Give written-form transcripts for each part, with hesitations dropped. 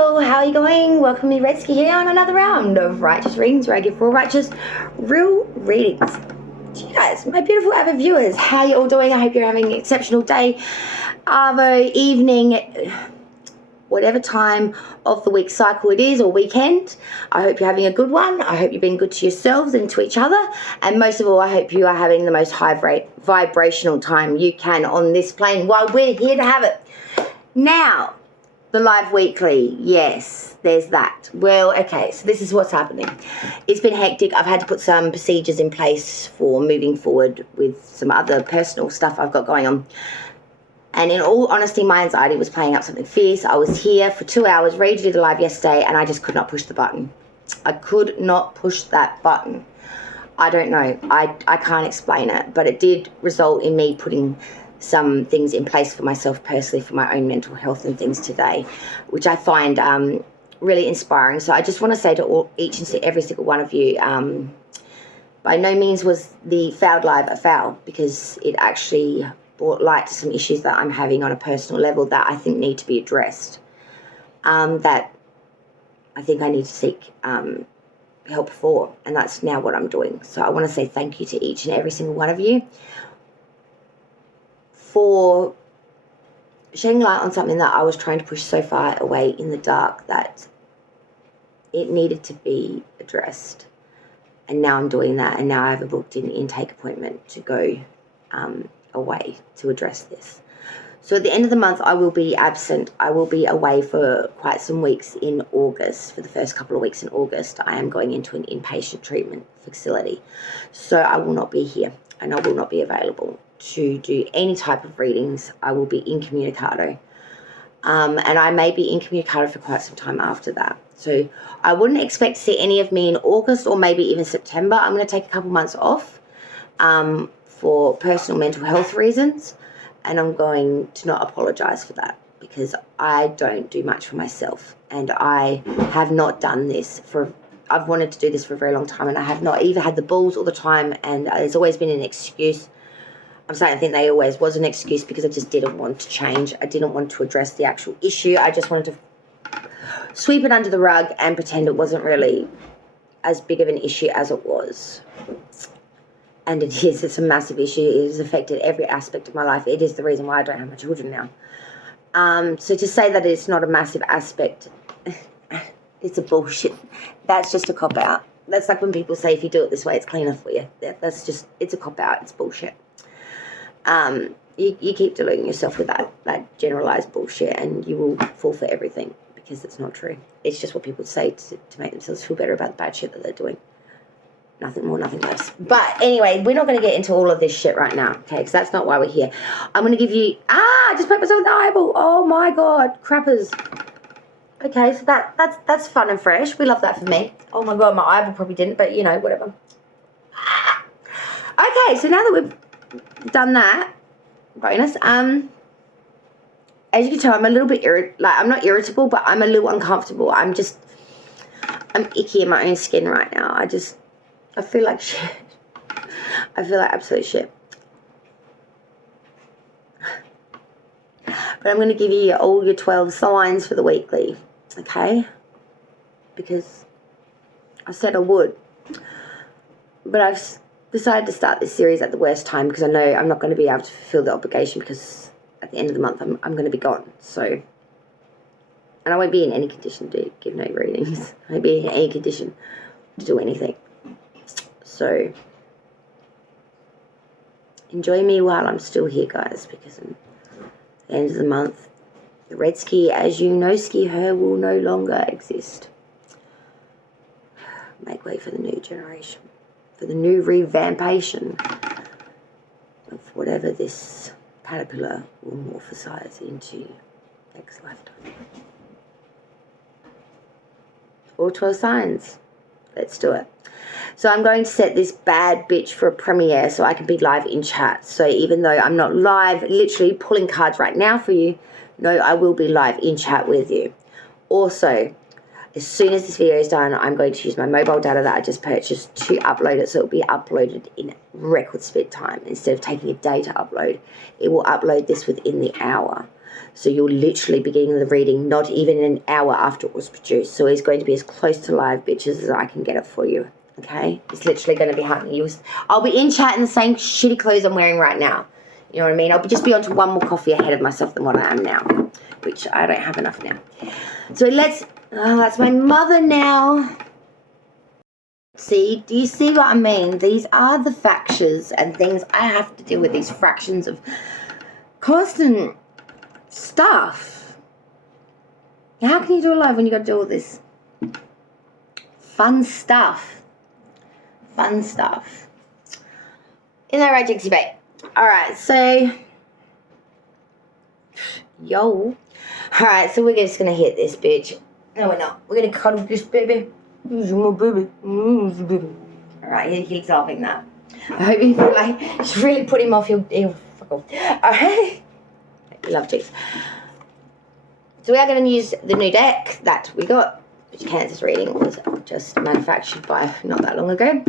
Hello, how are you going? Welcome to Redsky here on another round of Righteous Readings, where I give 4 righteous, real readings to you guys, my beautiful avid viewers. How are you all doing? I hope you're having an exceptional day, arvo, evening, whatever time of the week cycle it is, or weekend. I hope you're having a good one. I hope you're being good to yourselves and to each other. And most of all, I hope you are having the most high vibrational time you can on this plane while we're here to have it. Now, the live weekly, yes, there's that. Well, okay, so this is what's happening. It's been hectic. I've had to put some procedures in place for moving forward with some other personal stuff I've got going on. And in all honesty, my anxiety was playing up something fierce. I was here for 2 hours, ready to do the live yesterday, and I just could not push the button. I could not push that button. I don't know. I can't explain it, but it did result in me putting some things in place for myself personally, for my own mental health and things today, which I find really inspiring. So I just want to say to each and every single one of you, by no means was the failed live a fail, because it actually brought light to some issues that I'm having on a personal level that I think need to be addressed, that I think I need to seek help for, and that's now what I'm doing. So I want to say thank you to each and every single one of you for shedding light on something that I was trying to push so far away in the dark that it needed to be addressed. And now I'm doing that, and now I have a booked in intake appointment to go away to address this. So at the end of the month, I will be absent. I will be away for quite some weeks in August. For the first couple of weeks in August, I am going into an inpatient treatment facility. So I will not be here, and I will not be available to do any type of readings. I will be incommunicado, and I may be incommunicado for quite some time after that. So I wouldn't expect to see any of me in August or maybe even September. I'm going to take a couple months off for personal mental health reasons, and I'm going to not apologize for that, because I don't do much for myself, and I have not done this I've wanted to do this for a very long time, and I have not either had the balls all the time, and there's always been an excuse. I'm starting to think they always was an excuse, because I just didn't want to change. I didn't want to address the actual issue. I just wanted to sweep it under the rug and pretend it wasn't really as big of an issue as it was. And it is. It's a massive issue. It has affected every aspect of my life. It is the reason why I don't have my children now. So to say that it's not a massive aspect, it's a bullshit. That's just a cop-out. That's like when people say, if you do it this way, it's cleaner for you. That's just, it's a cop-out. It's bullshit. You keep deluding yourself with that generalized bullshit, and you will fall for everything, because it's not true. It's just what people say to make themselves feel better about the bad shit that they're doing. Nothing more, nothing less. But anyway, we're not going to get into all of this shit right now, okay, because that's not why we're here. I'm going to give you... I just poked myself in the eyeball. Oh, my God. Crappers. Okay, so that's fun and fresh. We love that for me. Oh, my God, my eyeball probably didn't, but, you know, whatever. Okay, so now that we've done that, bonus, as you can tell, I'm a little bit I'm not irritable, but I'm a little uncomfortable. I'm icky in my own skin right now. I feel like shit. I feel like absolute shit. But I'm going to give you all your 12 signs for the weekly, okay? Because I said I would. But I've decided to start this series at the worst time, because I know I'm not going to be able to fulfill the obligation, because at the end of the month I'm going to be gone. So, and I won't be in any condition to give no readings. I won't be in any condition to do anything. So enjoy me while I'm still here, guys, because at the end of the month, the Redsky, as you know, ski her, will no longer exist. Make way for the new generation, for the new revampation of whatever this caterpillar will morphosize into next lifetime. All 12 signs. Let's do it. So I'm going to set this bad bitch for a premiere so I can be live in chat. So even though I'm not live, literally pulling cards right now for you, no, I will be live in chat with you. Also, as soon as this video is done, I'm going to use my mobile data that I just purchased to upload it, so it will be uploaded in record speed time. Instead of taking a day to upload, it will upload this within the hour. So you'll literally be getting the reading not even an hour after it was produced. So it's going to be as close to live, bitches, as I can get it for you. Okay? It's literally going to be happening. I'll be in chat in the same shitty clothes I'm wearing right now. You know what I mean? I'll just be on to one more coffee ahead of myself than what I am now, which I don't have enough now. So that's my mother now. See, do you see what I mean? These are the factors and things I have to deal with, these fractions of constant stuff. How can you do a live when you got to do all this fun stuff? Fun stuff. Isn't that right, Jixie Babe? Alright, so yo. Alright, so we're just gonna hit this bitch. No, we're not. We're gonna cuddle this baby. My baby. Alright, he's loving that. I hope you feel like just really put him off. He'll fuck off. Alright. Love chicks. So we are going to use the new deck that we got, which Cancer's reading was just manufactured by not that long ago.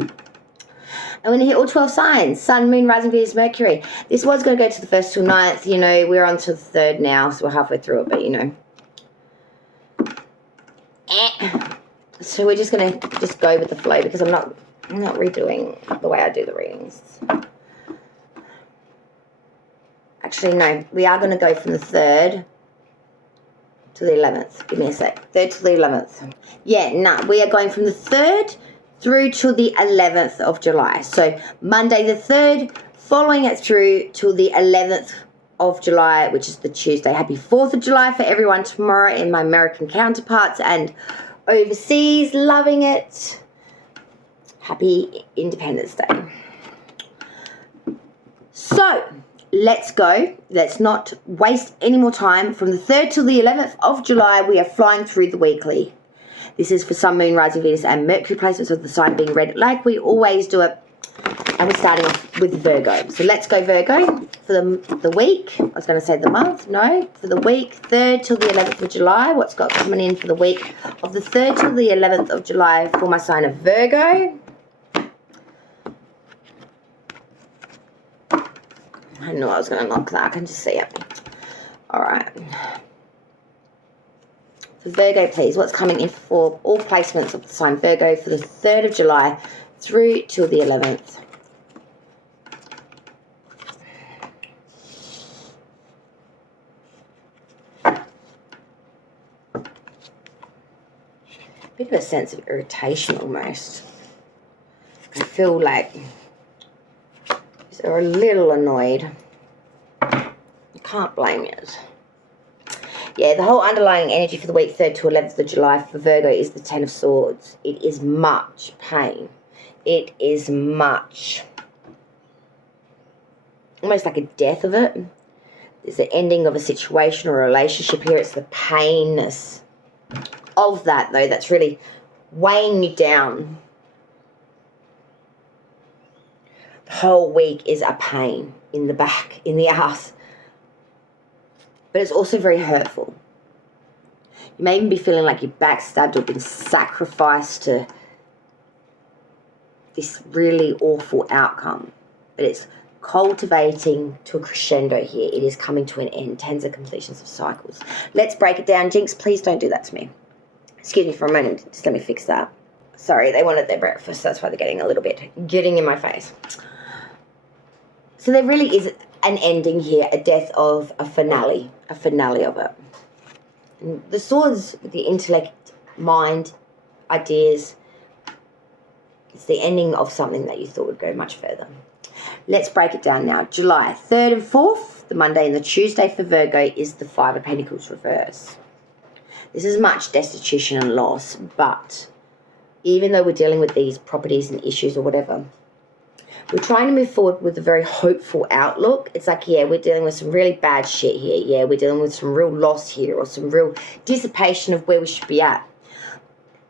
And we're going to hit all 12 signs. Sun, Moon, Rising, Venus, Mercury. This was going to go to the 1st till 9th. You know, we're on to the 3rd now, so we're halfway through it, but you know. So we're just going to just go with the flow because I'm not redoing the way I do the readings. Actually, no. We are going to go from the 3rd to the 11th. Give me a sec. 3rd to the 11th. Yeah, no. We are going from the 3rd through to the 11th of July. So Monday the 3rd, following it through till the 11th of July, which is the Tuesday. Happy 4th of July for everyone tomorrow and my American counterparts and overseas loving it. Happy Independence Day. So, let's go. Let's not waste any more time. From the 3rd till the 11th of July, we are flying through the weekly. This is for Sun, Moon, Rising, Venus, and Mercury placements of the sign being read like we always do it. And we're starting off with Virgo. So let's go Virgo for the week. I was going to say the month. No, for the week, 3rd till the 11th of July. What's got coming in for the week of the 3rd till the 11th of July for my sign of Virgo? I knew I was going to knock that. I can just see it. All right. For Virgo, please, what's coming in for all placements of the sign Virgo for the 3rd of July through till the 11th? Bit of a sense of irritation almost. I feel like they're a little annoyed. I can't blame it. Yeah, the whole underlying energy for the week 3rd to 11th of July for Virgo is the 10 of Swords. It is much pain. It is much. Almost like a death of it. There's the ending of a situation or a relationship here. It's the painness of that, though, that's really weighing you down. The whole week is a pain in the back, in the ass. But it's also very hurtful. You may even be feeling like you're backstabbed or been sacrificed to this really awful outcome. But it's cultivating to a crescendo here. It is coming to an end. Tens of completions of cycles. Let's break it down. Jinx, please don't do that to me. Excuse me for a moment. Just let me fix that. Sorry, they wanted their breakfast. That's why they're getting a little bit getting in my face. So there really is an ending here, a death of a finale of it. And the Swords with the intellect, mind, ideas, it's the ending of something that you thought would go much further. Let's break it down now. July 3rd and 4th, the Monday and the Tuesday for Virgo is the 5 of Pentacles reverse. This is much destitution and loss, but even though we're dealing with these properties and issues or whatever, we're trying to move forward with a very hopeful outlook. It's like, yeah, we're dealing with some really bad shit here. Yeah, we're dealing with some real loss here or some real dissipation of where we should be at.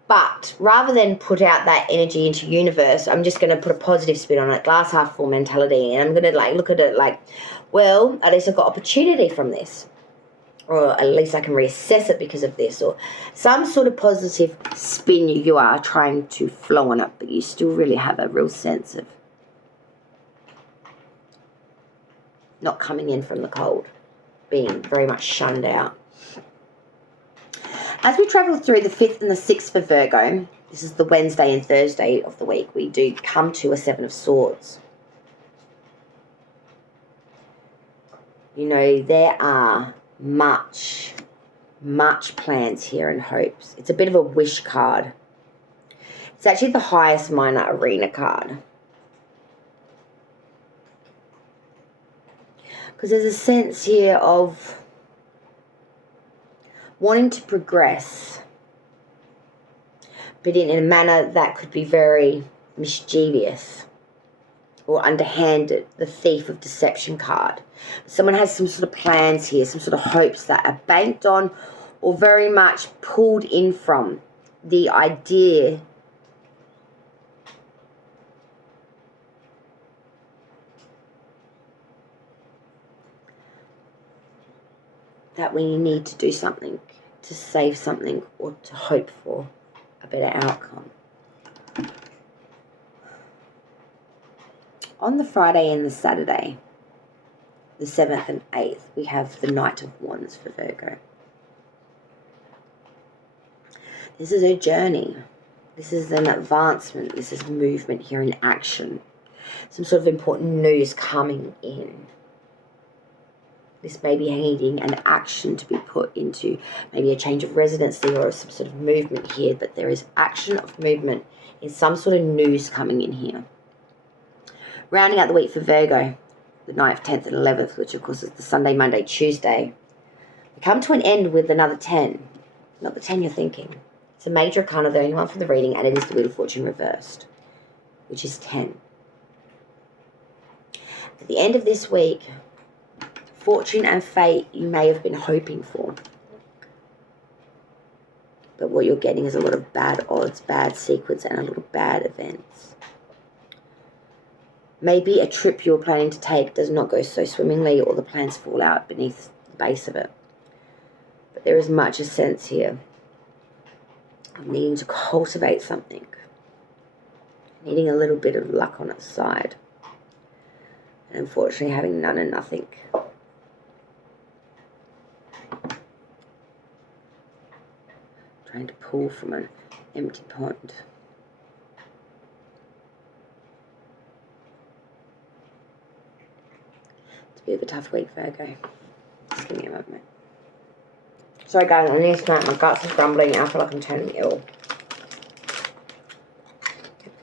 But rather than put out that energy into universe, I'm just going to put a positive spin on it, glass half full mentality. And I'm going to like look at it like, well, at least I've got opportunity from this. Or at least I can reassess it because of this. Or some sort of positive spin you are trying to flow on it, but you still really have a real sense of not coming in from the cold. being very much shunned out. As we travel through the 5th and the 6th for Virgo, this is the Wednesday and Thursday of the week, we do come to a 7 of Swords. You know, there are much plans here and hopes. It's a bit of a wish card. It's actually the highest minor arena card. Because there's a sense here of wanting to progress, but in a manner that could be very mischievous or underhanded, the Thief of Deception card. Someone has some sort of plans here, some sort of hopes that are banked on or very much pulled in from the idea that we need to do something, to save something, or to hope for a better outcome. On the Friday and the Saturday, the 7th and 8th, we have the Knight of Wands for Virgo. This is a journey. This is an advancement. This is movement here in action. Some sort of important news coming in. This may be needing an action to be put into maybe a change of residency or some sort of movement here, but there is action of movement in some sort of news coming in here. Rounding out the week for Virgo, the 9th, 10th and 11th, which of course is the Sunday, Monday, Tuesday. We come to an end with another 10. Not the 10 you're thinking. It's a major arcana, the only one for the reading, and it is the Wheel of Fortune reversed, which is 10. At the end of this week, fortune and fate you may have been hoping for. But what you're getting is a lot of bad odds, bad sequence, and a lot of bad events. Maybe a trip you're planning to take does not go so swimmingly, or the plans fall out beneath the base of it. But there is much a sense here of needing to cultivate something, needing a little bit of luck on its side, and unfortunately having none and nothing. Trying to pull from an empty pond. It's a bit of a tough week, Virgo. Just give me a moment. Sorry guys, I need to snack. My guts are grumbling. I feel like I'm turning ill.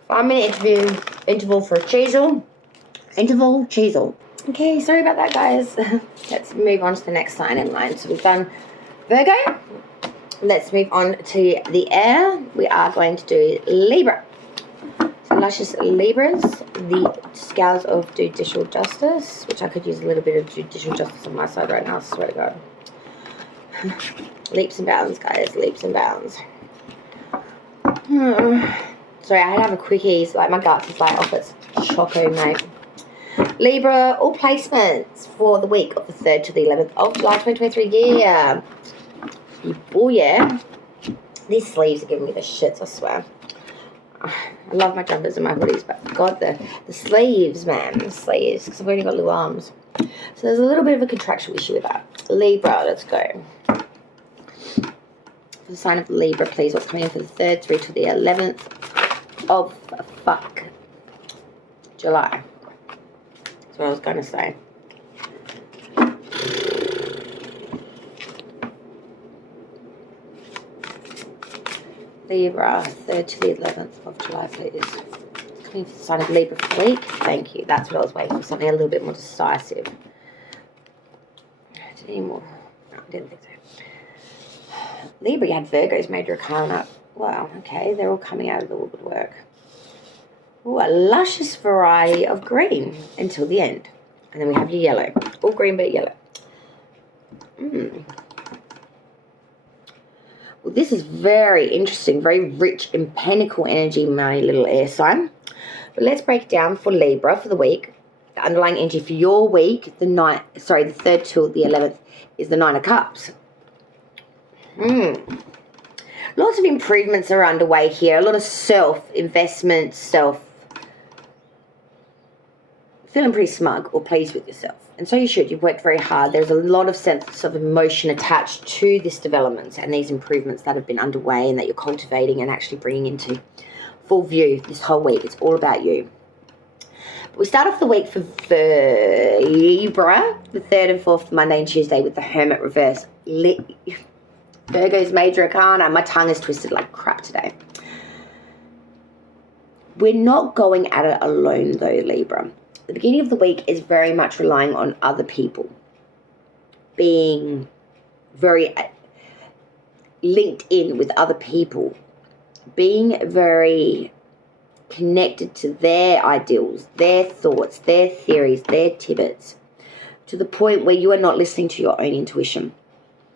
5-minute interval for a cheesel. Cheesel. Okay, sorry about that, guys. Let's move on to the next sign in line. So we've done Virgo. Let's move on to the air. We are going to do Libra. So luscious Libras, the scales of judicial justice, which I could use a little bit of judicial justice on my side right now, I swear to God. Leaps and bounds, guys, leaps and bounds. Sorry, I had to have a quickie. So, like, my guts is like off its choco, mate. Libra, all placements for the week of the 3rd to the 11th of July 2023. Yeah. Oh, yeah. These sleeves are giving me the shits, I swear. I love my jumpers and my hoodies, but God, the sleeves, man. The sleeves, because I've only got little arms. So there's a little bit of a contractual issue with that. Libra, let's go. For the sign of Libra, please, what's coming in for the 3rd through to the 11th of July. That's what I was going to say. Libra, 3rd to the 11th of July, please. Coming for the sign of Libra for the week. Thank you. That's what I was waiting for. Something a little bit more decisive. Did any more? No, I didn't think so. Libra, you had Virgo's major arcana. Wow, okay. They're all coming out of the woodwork. Ooh, a luscious variety of green until the end. And then we have your yellow. All green but yellow. Well, this is very interesting, very rich in pentacle energy, my little air sign. But let's break it down for Libra for the week. The underlying energy for your week, the 3rd to the 11th, is the 9 of Cups. Lots of improvements are underway here. A lot of self-investment, feeling pretty smug or pleased with yourself. And so you should. You've worked very hard. There's a lot of sense of emotion attached to this development and these improvements that have been underway and that you're cultivating and actually bringing into full view this whole week. It's all about you. But we start off the week for Libra, the 3rd and 4th, Monday and Tuesday, with the Hermit reverse. Virgo's major arcana. My tongue is twisted like crap today. We're not going at it alone, though, Libra. The beginning of the week is very much relying on other people, being very linked in with other people, being very connected to their ideals, their thoughts, their theories, their tidbits, to the point where you are not listening to your own intuition.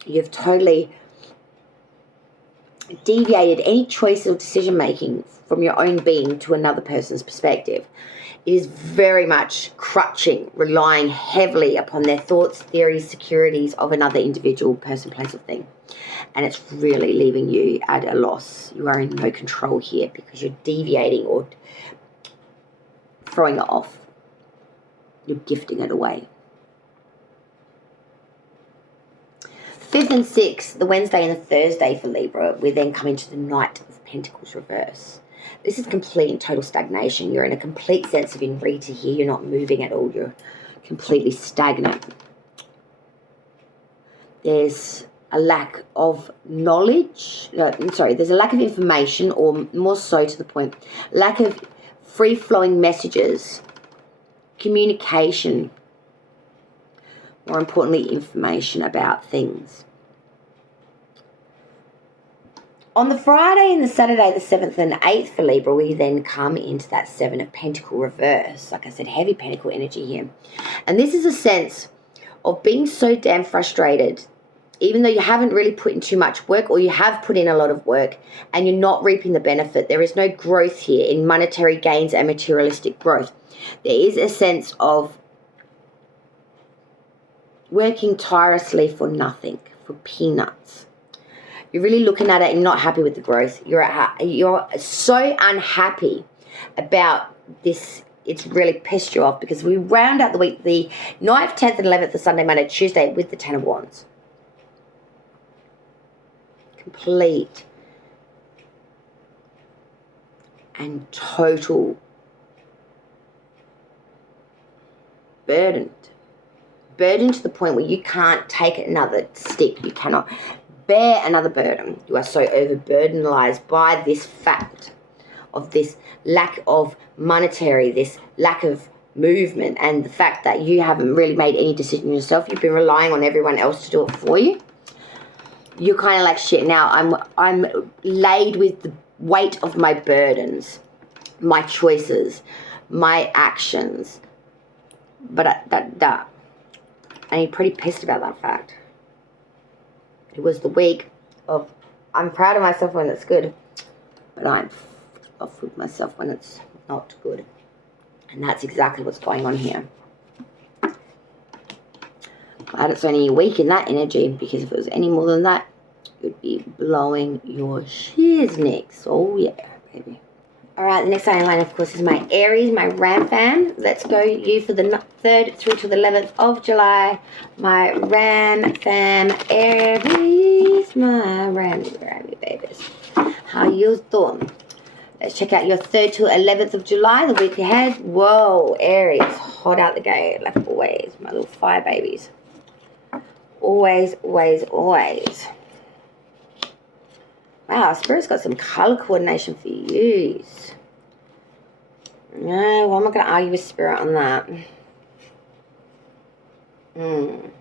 You've totally deviated any choice or decision making from your own being to another person's perspective. It is very much crutching, relying heavily upon their thoughts, theories, securities of another individual, person, place, or thing. And it's really leaving you at a loss. You are in no control here because you're deviating or throwing it off. You're gifting it away. 5th and 6th, the Wednesday and the Thursday for Libra, we then come into the Knight of Pentacles reverse. This is complete and total stagnation. You're in a complete sense of inertia here. You're not moving at all. You're completely stagnant. There's a lack of knowledge. There's a lack of information, or more so to the point, lack of free-flowing messages, communication, more importantly, information about things. On the Friday and the Saturday, the 7th and 8th for Libra, we then come into that 7 of Pentacle reverse. Like I said, heavy Pentacle energy here. And this is a sense of being so damn frustrated, even though you haven't really put in too much work, or you have put in a lot of work and you're not reaping the benefit. There is no growth here in monetary gains and materialistic growth. There is a sense of working tirelessly for nothing, for peanuts. You're really looking at it and not happy with the growth. You're so unhappy about this. It's really pissed you off because we round out the week, the 9th, 10th, and 11th, the Sunday, Monday, Tuesday, with the 10 of Wands. Complete and total burdened to the point where you can't take another stick. You cannot bear another burden. You are so overburdenized by this fact of this lack of monetary, this lack of movement, and the fact that you haven't really made any decision yourself. You've been relying on everyone else to do it for you. You're kind of like, shit, now I'm laid with the weight of my burdens, my choices, my actions. But and you're pretty pissed about that fact. It was the week of, I'm proud of myself when it's good, but I'm off with myself when it's not good. And that's exactly what's going on here. Glad it's only a week in that energy, because if it was any more than that, you'd be blowing your shiznix. Oh yeah, baby. All right, the next sign in line, of course, is my Aries, my Ram fan. Let's go you for the 3rd through to the 11th of July. My Ram fam, Aries, my Rammy babies. How you doing? Let's check out your 3rd to 11th of July, the week ahead. Whoa, Aries, hot out the gate, like always, my little fire babies. Always, always, always. Wow, Spirit's got some color coordination for you. No, well, I'm not going to argue with Spirit on that. You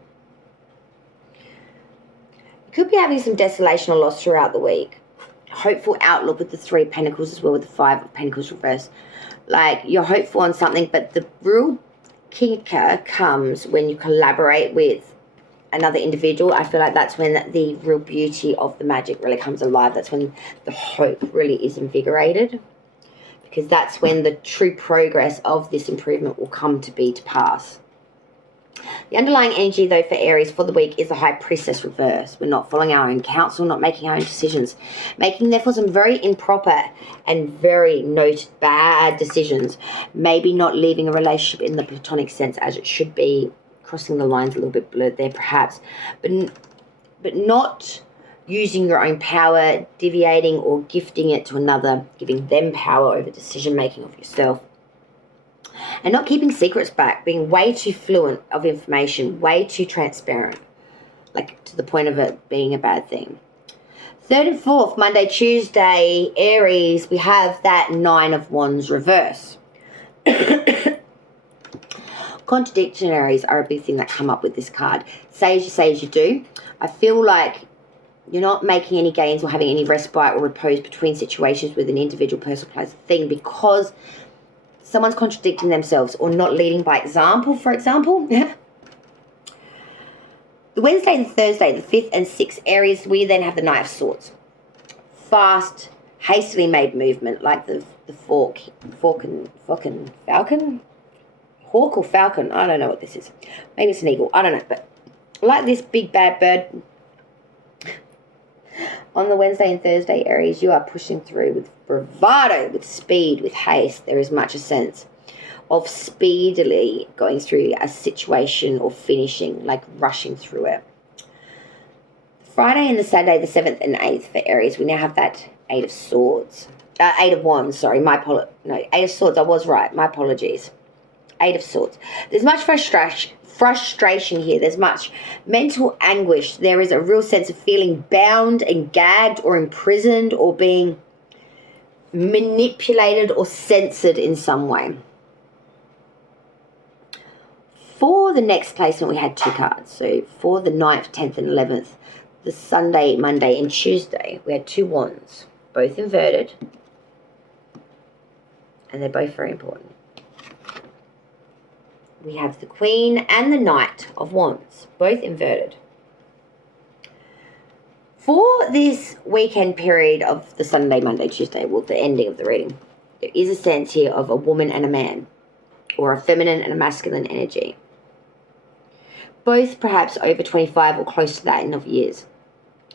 could be having some desolation or loss throughout the week. Hopeful outlook with the 3 of Pentacles as well, with the 5 of Pentacles reverse. Like, you're hopeful on something, but the real kicker comes when you collaborate with another individual. I feel like that's when the real beauty of the magic really comes alive. That's when the hope really is invigorated, because that's when the true progress of this improvement will come to be to pass. The underlying energy, though, for Aries for the week is the High Priestess reverse. We're not following our own counsel, not making our own decisions, making therefore some very improper and very noted bad decisions. Maybe not leaving a relationship in the platonic sense as it should be, crossing the lines a little bit blurred there perhaps, but not using your own power, deviating or gifting it to another, giving them power over decision-making of yourself. And not keeping secrets back, being way too fluent of information, way too transparent, like to the point of it being a bad thing. 3rd and 4th, Monday, Tuesday, Aries, we have that 9 of Wands reverse. Contradictories are a big thing that come up with this card. Say as you do. I feel like you're not making any gains or having any respite or repose between situations with an individual, person, place, thing because someone's contradicting themselves or not leading by example, for example. The Wednesday and Thursday, the 5th and 6th, Aries, we then have the Knight of Swords. Fast, hastily made movement, like the hawk or falcon. I don't know what this is. Maybe it's an eagle. I don't know. But like this big bad bird, on the Wednesday and Thursday, Aries, you are pushing through with bravado, with speed, with haste. There is much a sense of speedily going through a situation or finishing, like rushing through it. Friday and the Saturday, the 7th and 8th for Aries, we now have that 8 of Swords. 8 of Wands, sorry. 8 of Swords, I was right. My apologies. 8 of Swords. There's much frustration here. There's much mental anguish. There is a real sense of feeling bound and gagged or imprisoned or being manipulated or censored in some way. For the next placement, we had 2 cards. So for the 9th, 10th, and 11th, the Sunday, Monday, and Tuesday, we had 2 wands, both inverted, and they're both very important. We have the Queen and the Knight of Wands, both inverted. For this weekend period of the Sunday, Monday, Tuesday, well, the ending of the reading, there is a sense here of a woman and a man, or a feminine and a masculine energy. Both perhaps over 25 or close to that in of years.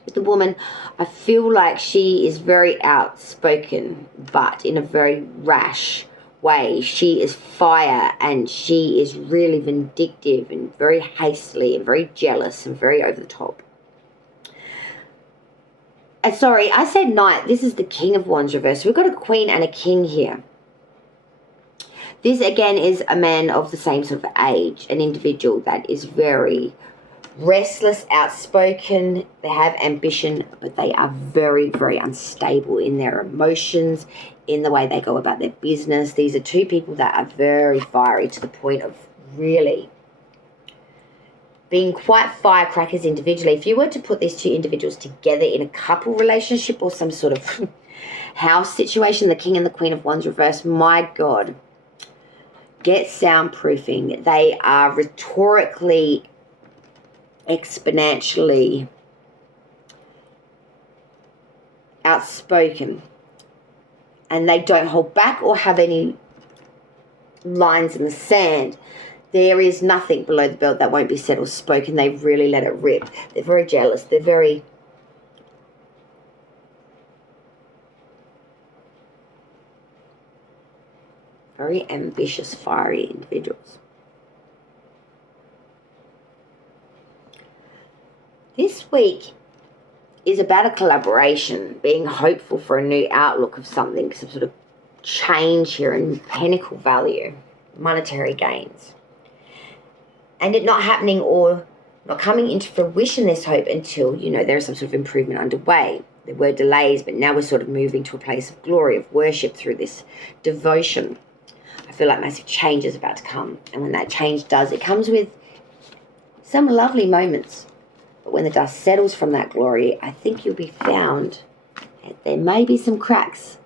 With the woman, I feel like she is very outspoken, but in a very rash way. She is fire and she is really vindictive and very hastily and very jealous and very over the top. And sorry, I said Knight. This is the King of Wands reverse. So we've got a Queen and a King here. This again is a man of the same sort of age, an individual that is very restless, outspoken. They have ambition, but they are very, very unstable in their emotions, in the way they go about their business. These are 2 people that are very fiery to the point of really being quite firecrackers individually. If you were to put these 2 individuals together in a couple relationship or some sort of house situation, the King and the Queen of Wands reverse, my God, get soundproofing. They are rhetorically, exponentially outspoken, and they don't hold back or have any lines in the sand. There is nothing below the belt that won't be said or spoken. They really let it rip. They're very jealous. They're very ambitious, fiery individuals. This week is about a collaboration, being hopeful for a new outlook of something, some sort of change here in pinnacle value, monetary gains. And it not happening or not coming into fruition, this hope, until, there is some sort of improvement underway. There were delays, but now we're sort of moving to a place of glory, of worship through this devotion. I feel like massive change is about to come. And when that change does, it comes with some lovely moments. But when the dust settles from that glory, I think you'll be found that there may be some cracks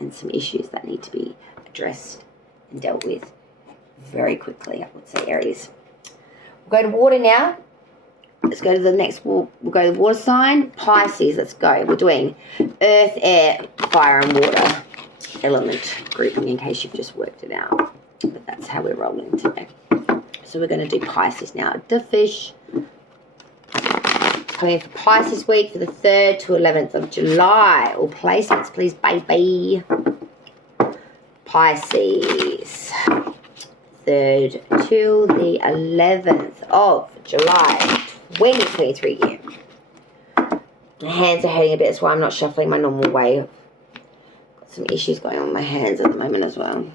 and some issues that need to be addressed and dealt with very quickly, I would say, Aries. We'll go to water now. Let's go to the next. We'll go to the water sign, Pisces. Let's go. We're doing earth, air, fire, and water element grouping in case you've just worked it out. But that's how we're rolling today. So we're going to do Pisces now. The fish. Coming for Pisces week for the 3rd to 11th of July. All placements, please, baby. Pisces. 3rd till the 11th of July 2023 year. My hands are hurting a bit, that's why I'm not shuffling my normal way. Got some issues going on with my hands at the moment as well.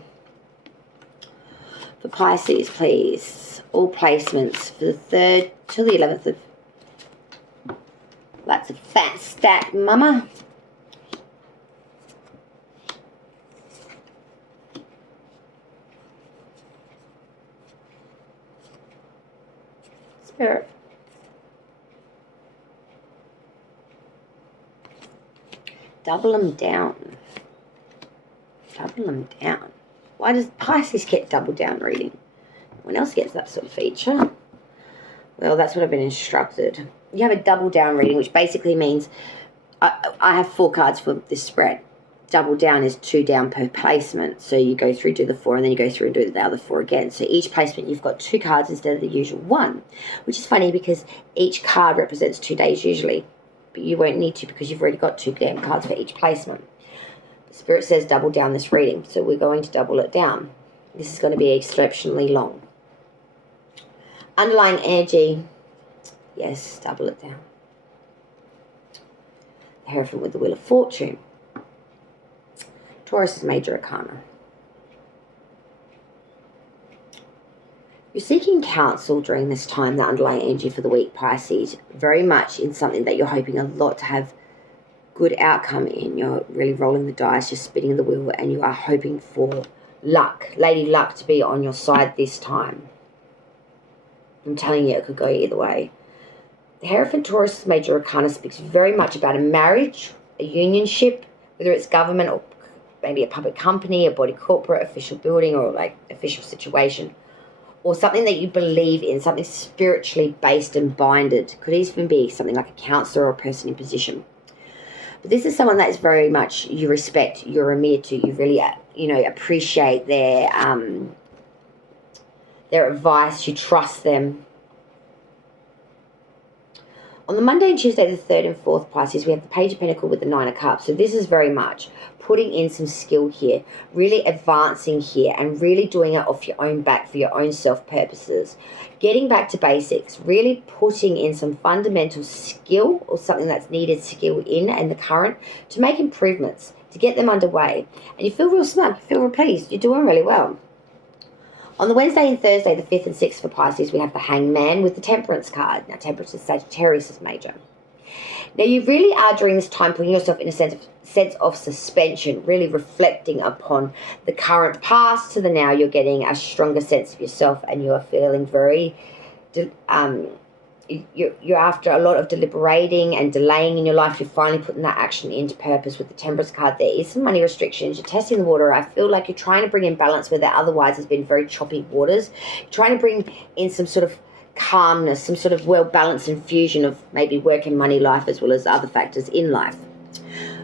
For Pisces, please, all placements for the 3rd till the 11th of... That's a fat stack, mama. Spirit. Double them down. Double them down. Why does Pisces get double down reading? No one else gets that sort of feature. Well, that's what I've been instructed. You have a double down reading, which basically means I have 4 cards for this spread. Double down is 2 down per placement. So you go through, do the 4, and then you go through and do the other 4 again. So each placement, you've got 2 cards instead of the usual 1, which is funny because each card represents 2 days usually. But you won't need to because you've already got 2 damn cards for each placement. Spirit says double down this reading, so we're going to double it down. This is going to be exceptionally long. Underlying energy, yes, double it down. The Hierophant with the Wheel of Fortune. Taurus is Major Arcana. You're seeking counsel during this time, the underlying energy for the week, Pisces, very much in something that you're hoping a lot to have good outcome in. You're really rolling the dice, you're spinning the wheel, and you are hoping for luck, Lady Luck, to be on your side this time. I'm telling you, it could go either way. The Hierophant Taurus Major Arcana speaks very much about a marriage, a unionship, whether it's government or maybe a public company, a body corporate, official building, or like official situation, or something that you believe in, something spiritually based and binded. Could even be something like a counselor or a person in position. But this is someone that is very much you respect, you're a to, you really, appreciate their advice, you trust them. On the Monday and Tuesday, the 3rd and 4th, Pisces, we have the Page of Pentacles with the 9 of Cups. So this is very much putting in some skill here, really advancing here, and really doing it off your own back for your own self-purposes. Getting back to basics, really putting in some fundamental skill or something that's needed skill in the current to make improvements, to get them underway. And you feel real smug, you feel real pleased, you're doing really well. On the Wednesday and Thursday, the 5th and 6th for Pisces, we have the Hangman with the Temperance card. Now, Temperance is Sagittarius is major. Now, you really are during this time putting yourself in a sense of suspension, really reflecting upon the current past to the now. You're getting a stronger sense of yourself, and you are feeling very... You're after a lot of deliberating and delaying in your life. You're finally putting that action into purpose with the Temperance card. There is some money restrictions. You're testing the water. I feel like you're trying to bring in balance where there otherwise has been very choppy waters. You're trying to bring in some sort of calmness, some sort of well-balanced infusion of maybe work and money life as well as other factors in life.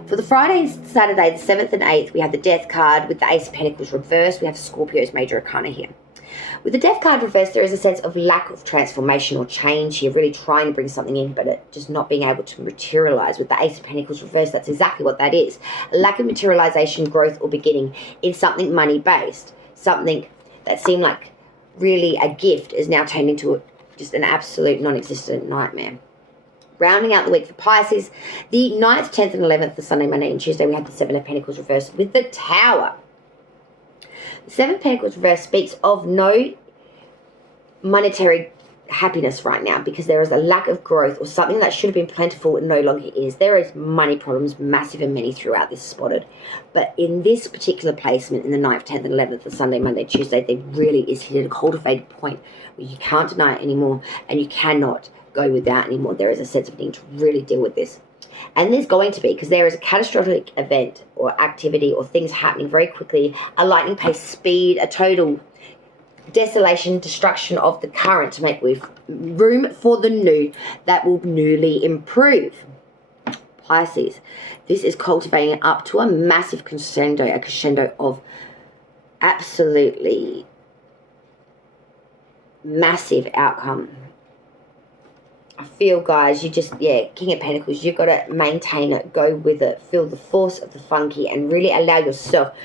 For the Friday and Saturday, the 7th and 8th, we have the Death card with the Ace of Pentacles reversed. We have Scorpio's Major Arcana here. With the Death card reversed, there is a sense of lack of transformation or change here, really trying to bring something in, but it just not being able to materialize. With the Ace of Pentacles reversed, that's exactly what that is. A lack of materialization, growth, or beginning in something money-based. Something that seemed like really a gift is now turned into just an absolute non-existent nightmare. Rounding out the week for Pisces, the 9th, 10th, and 11th, the Sunday, Monday, and Tuesday, we have the 7 of Pentacles reversed with the Tower. The 7 of Pentacles reversed speaks of no monetary happiness right now because there is a lack of growth or something that should have been plentiful and no longer is. There is money problems, massive and many throughout this spotted. But in this particular placement, in the 9th, 10th, and 11th, the Sunday, Monday, Tuesday, there really is hit at a cultivated point where you can't deny it anymore and you cannot go without anymore. There is a sense of needing to really deal with this. And there's going to be, because there is a catastrophic event or activity or things happening very quickly, a lightning pace speed, a total desolation, destruction of the current to make room for the new that will newly improve. Pisces, this is cultivating up to a massive crescendo of absolutely massive outcome. I feel, guys, you just, King of Pentacles, you've got to maintain it, go with it, feel the force of the funky, and really allow yourself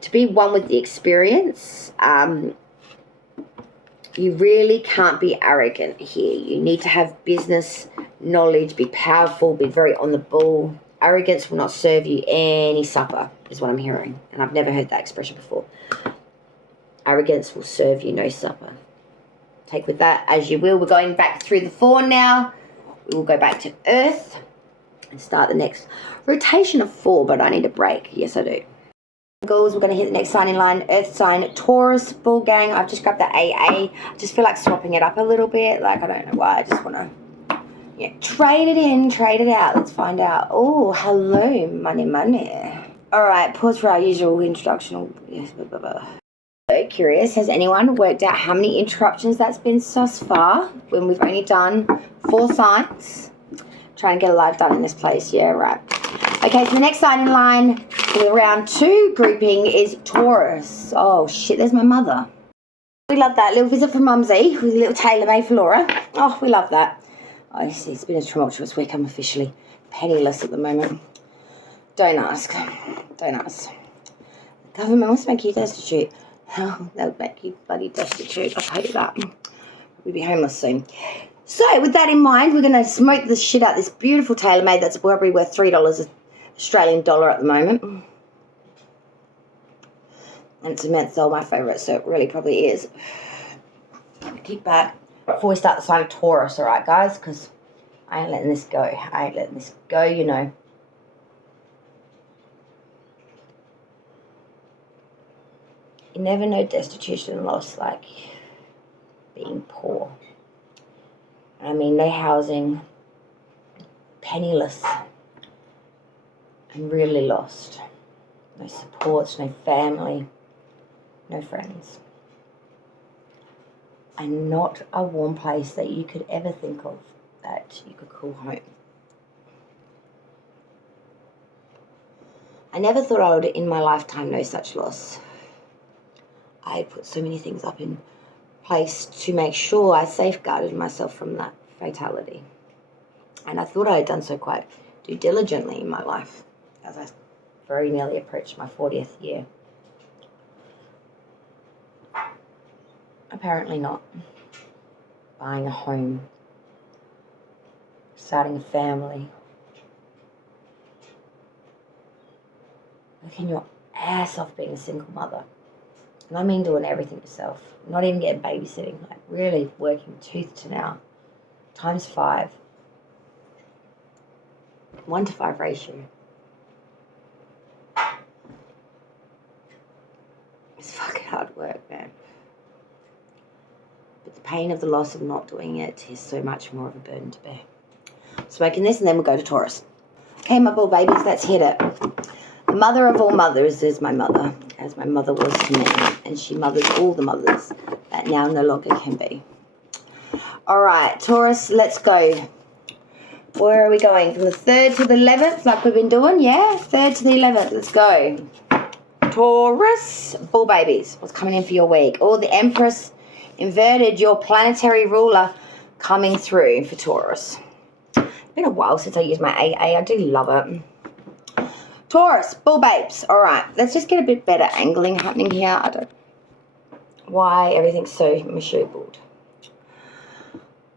to be one with the experience. You really can't be arrogant here. You need to have business knowledge, be powerful, be very on the ball. Arrogance will not serve you any supper, is what I'm hearing. And I've never heard that expression before. Arrogance will serve you no supper. Take with that as you will. We're going back through the 4 now. We will go back to Earth and start the next rotation of 4, but I need a break. Yes, I do. Goals, we're going to hit the next sign in line. Earth sign, Taurus, bull gang. I've just grabbed the AA. I just feel like swapping it up a little bit. Like, I don't know why. I just want to, yeah, trade it in, trade it out. Let's find out. Oh, hello, money. All right, pause for our usual introduction. Yes, blah, blah, blah. So curious, has anyone worked out how many interruptions that's been thus far when we've only done 4 signs? Try and get a live done in this place. Yeah, right. Okay, so the next sign in line for the round 2 grouping is Taurus. Oh, shit, there's my mother. We love that. Little visit from Mumsy with a little tailor-made for Laura. Oh, we love that. Oh, it's been a tumultuous week. I'm officially penniless at the moment. Don't ask. Don't ask. The government wants to make you destitute. Oh, that would make you bloody destitute. I'll tell you that. We'll be homeless soon. So, with that in mind, we're going to smoke the shit out of this beautiful tailor-made that's probably worth $3 Australian dollar at the moment. And it's a menthol, my favourite, so it really probably is. Kick back before we start the sign of Taurus, alright, guys? Because I ain't letting this go. I ain't letting this go, you know. You never know destitution and loss like being poor. I mean, no housing, penniless, and really lost. No supports, no family, no friends. And not a warm place that you could ever think of that you could call home. I never thought I would in my lifetime know such loss. I had put so many things up in place to make sure I safeguarded myself from that fatality. And I thought I had done so quite due diligently in my life as I very nearly approached my 40th year. Apparently not. Buying a home, starting a family, working your ass off being a single mother. And I mean doing everything yourself. Not even getting babysitting. Like really working tooth to nail. Times 5. 1-to-5 ratio. It's fucking hard work, man. But the pain of the loss of not doing it is so much more of a burden to bear. Smoking this and then we'll go to Taurus. Okay, my bull babies, let's hit it. The mother of all mothers is my mother, as my mother was to me, and she mothers all the mothers that now no longer can be. All right, Taurus, let's go. Where are we going? From the 3rd to the 11th, like we've been doing, yeah? 3rd to the 11th, let's go. Taurus, bull babies, what's coming in for your week? Oh, the Empress inverted, your planetary ruler coming through for Taurus. It's been a while since I used my AA. I do love it. Taurus, bull babes. All right, let's just get a bit better angling happening here. I don't know why everything's so mishubled.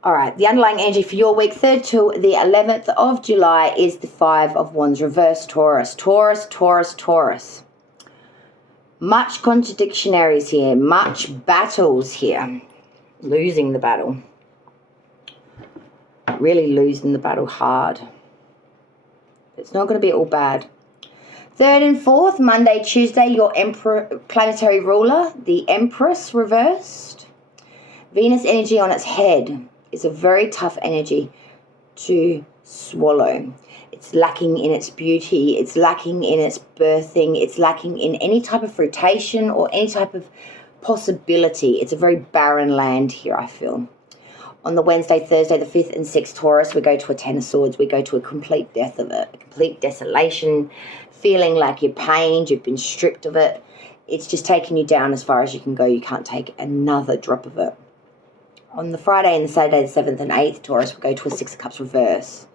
All right, the underlying energy for your week, 3rd to the 11th of July, is the 5 of Wands, reverse Taurus. Taurus, Taurus, Taurus. Much contradictionaries here, much battles here. Losing the battle. Really losing the battle hard. It's not going to be all bad. 3rd and 4th, Monday, Tuesday, your planetary ruler, the Empress reversed. Venus energy on its head is a very tough energy to swallow. It's lacking in its beauty. It's lacking in its birthing. It's lacking in any type of fruitation or any type of possibility. It's a very barren land here, I feel. On the Wednesday, Thursday, the 5th and 6th Taurus, we go to a 10 of Swords. We go to a complete death of it, a complete desolation, feeling like you're pained, you've been stripped of it. It's just taking you down as far as you can go. You can't take another drop of it. On the Friday and the Saturday, the 7th and 8th Taurus, we go to a 6 of Cups reverse.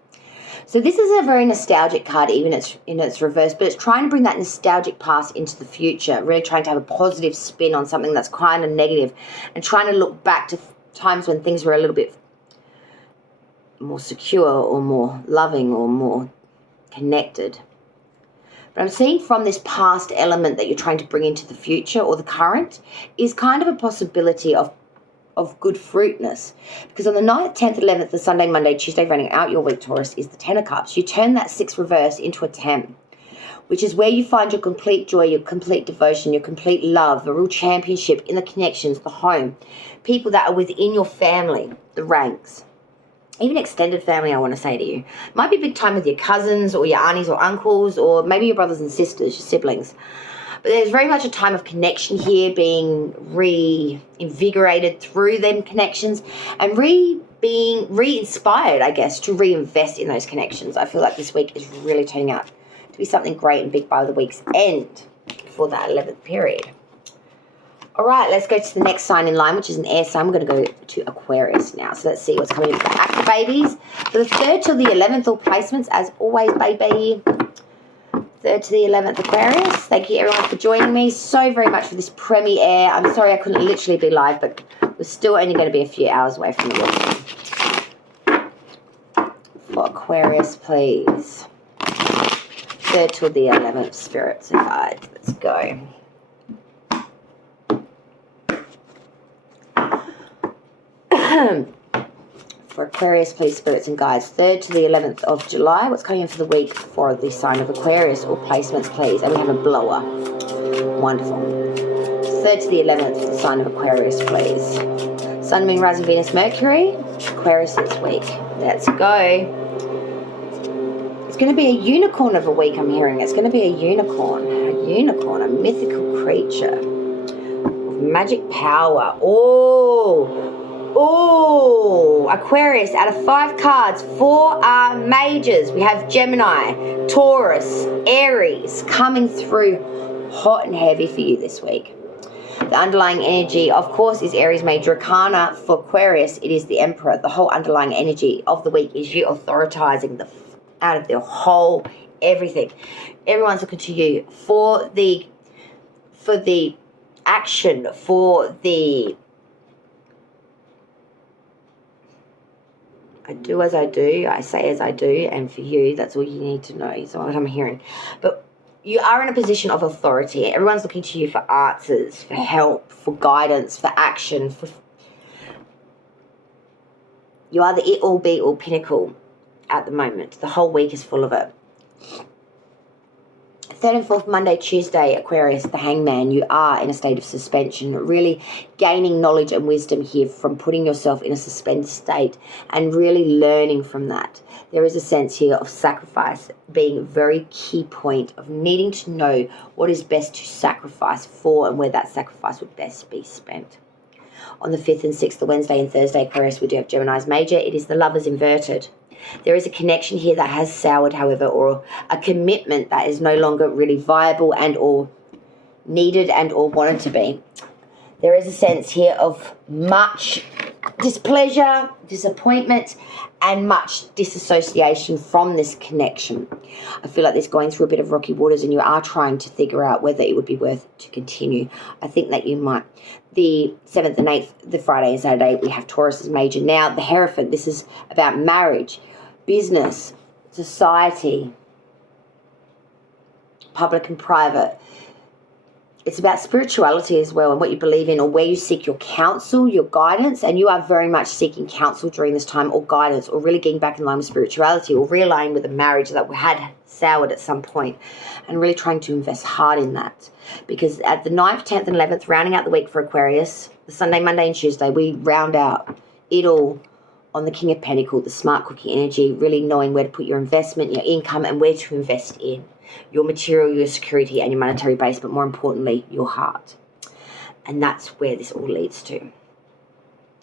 So this is a very nostalgic card, even in its reverse, but it's trying to bring that nostalgic past into the future, really trying to have a positive spin on something that's kind of negative and trying to look back to times when things were a little bit more secure or more loving or more connected. But I'm seeing from this past element that you're trying to bring into the future or the current is kind of a possibility of good fruitness. Because on the 9th, 10th, 11th, the Sunday, Monday, Tuesday, running out your week, Taurus, is the 10 of Cups. You turn that 6 reverse into a 10, which is where you find your complete joy, your complete devotion, your complete love, a real championship in the connections, the home, people that are within your family, the ranks. Even extended family, I want to say to you. Might be big time with your cousins or your aunties or uncles or maybe your brothers and sisters, your siblings. But there's very much a time of connection here, being reinvigorated through them connections and being re-inspired, I guess, to reinvest in those connections. I feel like this week is really turning out to be something great and big by the week's end for that 11th period. All right, let's go to the next sign in line, which is an air sign. We're going to go to Aquarius now. So let's see what's coming in for the active babies. For the 3rd to the 11th, all placements, as always, baby. 3rd to the 11th, Aquarius. Thank you, everyone, for joining me so very much for this premiere. I'm sorry I couldn't literally be live, but we're still only going to be a few hours away from the weekend. For Aquarius, please. 3rd to the 11th, spirits and guides. Let's go. For Aquarius, please, spirits and guides. 3rd to the 11th of July. What's coming in for the week for the sign of Aquarius? All placements, please. And we have a blower. Wonderful. 3rd to the 11th for the sign of Aquarius, please. Sun, Moon, Rising, Venus, Mercury. Aquarius this week. Let's go. It's going to be a unicorn of a week, I'm hearing. It's going to be a unicorn. A unicorn, a mythical creature. Of magic power. Oh, Aquarius, out of 5 cards, 4 are majors. We have Gemini, Taurus, Aries coming through hot and heavy for you this week. The underlying energy, of course, is Aries Major Arcana. For Aquarius, it is the Emperor. The whole underlying energy of the week is you authoritizing out of the whole everything. Everyone's looking to you for the action, for the I do as I do, I say as I do, and for you, that's all you need to know is what I'm hearing. But you are in a position of authority. Everyone's looking to you for answers, for help, for guidance, for action. You are the it all be all pinnacle at the moment. The whole week is full of it. 3rd and 4th, Monday, Tuesday, Aquarius, the Hangman, you are in a state of suspension, really gaining knowledge and wisdom here from putting yourself in a suspended state and really learning from that. There is a sense here of sacrifice being a very key point of needing to know what is best to sacrifice for and where that sacrifice would best be spent. On the 5th and 6th, the Wednesday and Thursday, Aquarius, we do have Gemini's Major. It is the Lovers inverted. There is a connection here that has soured, however, or a commitment that is no longer really viable and or needed and or wanted to be. There is a sense here of much displeasure, disappointment, and much disassociation from this connection. I feel like this going through a bit of rocky waters and you are trying to figure out whether it would be worth to continue. I think that you might. The 7th and 8th, the Friday and Saturday, we have Taurus's Major. Now, the Hierophant, this is about marriage, business, society, public and private. It's about spirituality as well and what you believe in or where you seek your counsel, your guidance, and you are very much seeking counsel during this time or guidance or really getting back in line with spirituality or realigning with a marriage that had soured at some point and really trying to invest hard in that. Because at the 9th, 10th, and 11th, rounding out the week for Aquarius, the Sunday, Monday, and Tuesday, we round out it all on the King of Pentacles, the smart cookie energy, really knowing where to put your investment, your income, and where to invest in. Your material, your security, and your monetary base, but more importantly, your heart. And that's where this all leads to.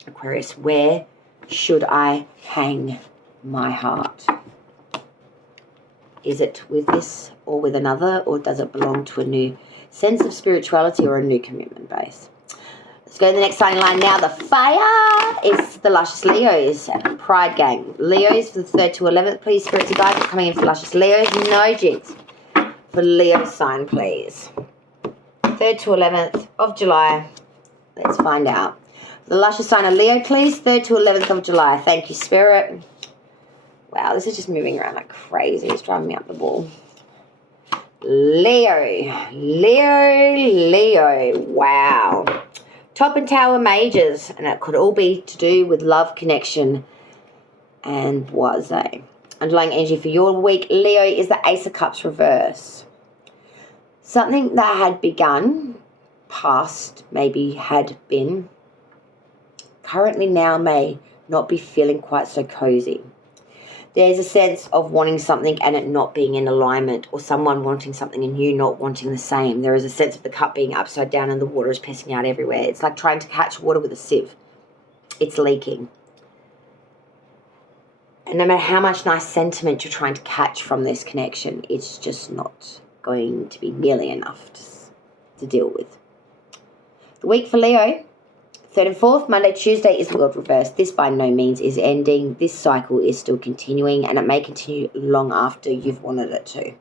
Aquarius, where should I hang my heart? Is it with this or with another, or does it belong to a new sense of spirituality or a new commitment base? Let's go to the next sign line now. The fire is the Luscious Leos. Pride Gang. Leos for the 3rd to 11th, please. Spirits guide coming in for the Luscious Leos. No jigs for Leo sign, please. 3rd to 11th of July. Let's find out. The Luscious sign of Leo, please. 3rd to 11th of July. Thank you, Spirit. Wow, this is just moving around like crazy. It's driving me up the wall. Leo. Wow. Top and Tower Majors. And it could all be to do with love, connection, and blase. Underlying energy for your week, Leo, is the Ace of Cups reverse. Something that had begun, past, maybe had been, currently now may not be feeling quite so cozy. There's a sense of wanting something and it not being in alignment, or someone wanting something and you not wanting the same. There is a sense of the cup being upside down and the water is pissing out everywhere. It's like trying to catch water with a sieve. It's leaking. And no matter how much nice sentiment you're trying to catch from this connection, it's just not going to be nearly enough to deal with. The week for Leo, 3rd and 4th, Monday, Tuesday is World Reverse. This by no means is ending. This cycle is still continuing, and it may continue long after you've wanted it to.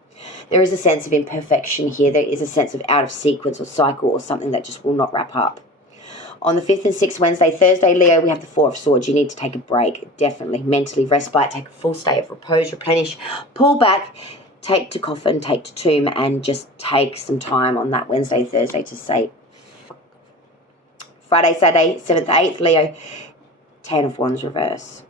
There is a sense of imperfection here. There is a sense of out of sequence or cycle or something that just will not wrap up. On the 5th and 6th, Wednesday, Thursday, Leo, we have the 4 of Swords. You need to take a break, definitely. Mentally, respite, take a full state of repose, replenish, pull back, take to coffin, take to tomb, and just take some time on that Wednesday, Thursday to say, Friday, Saturday, 7th, 8th, Leo, 10 of Wands reverse.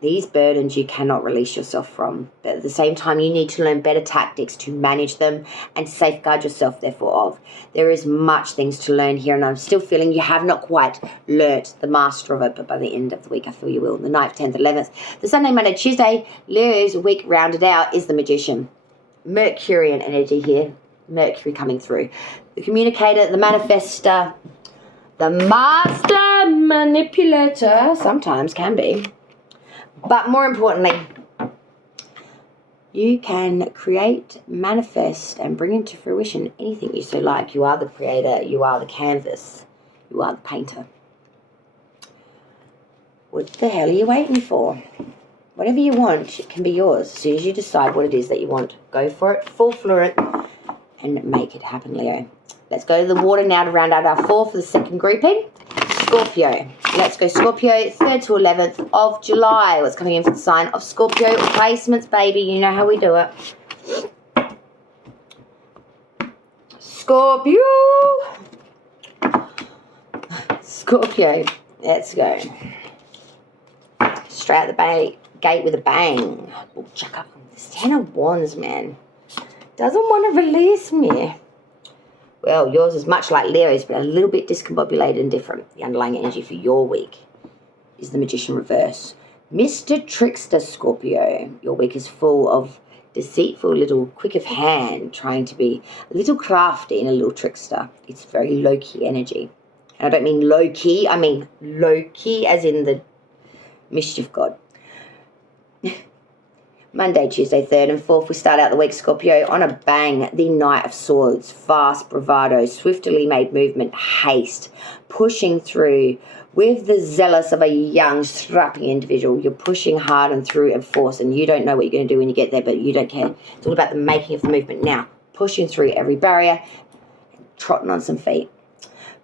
These burdens you cannot release yourself from, but at the same time you need to learn better tactics to manage them and safeguard yourself therefore of. There is much things to learn here, and I'm still feeling you have not quite learnt the master of it, but by the end of the week I feel you will. The 9th, 10th, 11th, the Sunday, Monday, Tuesday, Leo's week rounded out is the Magician. Mercurian energy here. Mercury coming through. The communicator, the manifester, the master manipulator, sometimes can be. But more importantly, you can create, manifest, and bring into fruition anything you so like. You are the creator, you are the canvas, you are the painter. What the hell are you waiting for? Whatever you want, it can be yours. As soon as you decide what it is that you want, go for it, full fluent, and make it happen, Leo. Let's go to the water now to round out our 4 for the second grouping. Scorpio. Let's go Scorpio, 3rd to 11th of July. What's coming in for the sign of Scorpio? Placements, baby. You know how we do it. Scorpio. Scorpio. Let's go. Straight out the gate with a bang. Oh, chuck up. This 10 of Wands, man. Doesn't want to release me. Well, yours is much like Leo's, but a little bit discombobulated and different. The underlying energy for your week is the Magician reverse. Mr. Trickster, Scorpio. Your week is full of deceitful, little quick of hand, trying to be a little crafty and a little trickster. It's very low-key energy. And I don't mean low-key, I mean low-key as in the mischief god. Monday, Tuesday, 3rd and 4th, we start out the week, Scorpio, on a bang. The Knight of Swords, fast, bravado, swiftly made movement, haste, pushing through with the zealous of a young, strapping individual. You're pushing hard and through and force, and you don't know what you're going to do when you get there, but you don't care. It's all about the making of the movement now, pushing through every barrier, trotting on some feet.